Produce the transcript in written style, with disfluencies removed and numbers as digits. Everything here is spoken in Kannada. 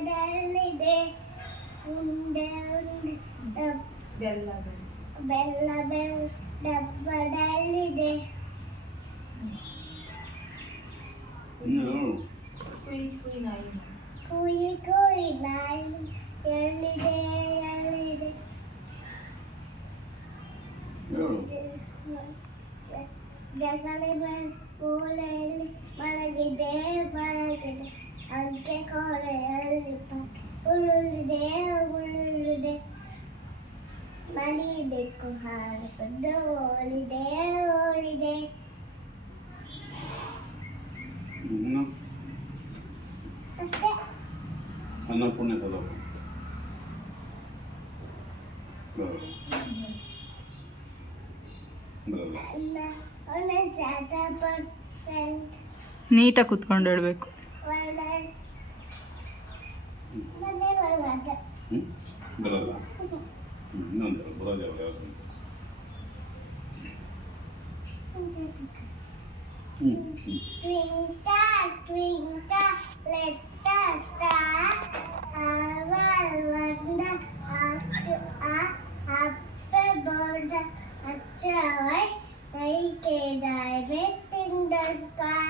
ಡಬ್ಬದಲ್ಲಿದೆ ಉಂಡೆ ಉಂಡೆ ಬೆಲ್ಲ ಬೆಲ್ಲ ಬೆಲ್ಲ ಡಬ್ಬದಲ್ಲಿದೆ ಕುಯಿ ಕುಯಿ ನಾಯಿ ಎಲ್ಲಿದೆ ಎಲ್ಲಿದೆ ಜಗಲಿ ಮೂಲೆಯಲ್ಲಿ ಮಲಗಿದೆ ಮಲಗಿದೆ ಅಂಕೆ ಕೋಣೆಯಲ್ಲಿ ಉರುಳಿದೆ ಉರುಳಿದೆ ಮಲಿಬೇಕು ಹಾಡಿಕೊಂಡು ಓಡಿದೆ ಓಡಿದೆ ಅಷ್ಟೇ ಅನ್ನಪೂರ್ಣೆ ಕಲೋ ನೀಟಾಗಿ ಕುತ್ಕೊಂಡು ಹೇಳ್ಬೇಕು. ಬರಲ್ಲ ಇನ್ನೊಂದು ಬರೋದು ಯಾವ್ದು Twinkle, twinkle, little star, how I wonder up above the sky, like a diamond in the sky.